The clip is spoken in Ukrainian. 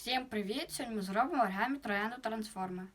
Всім привіт! Сьогодні ми зробимо оригамі троянду трансформи.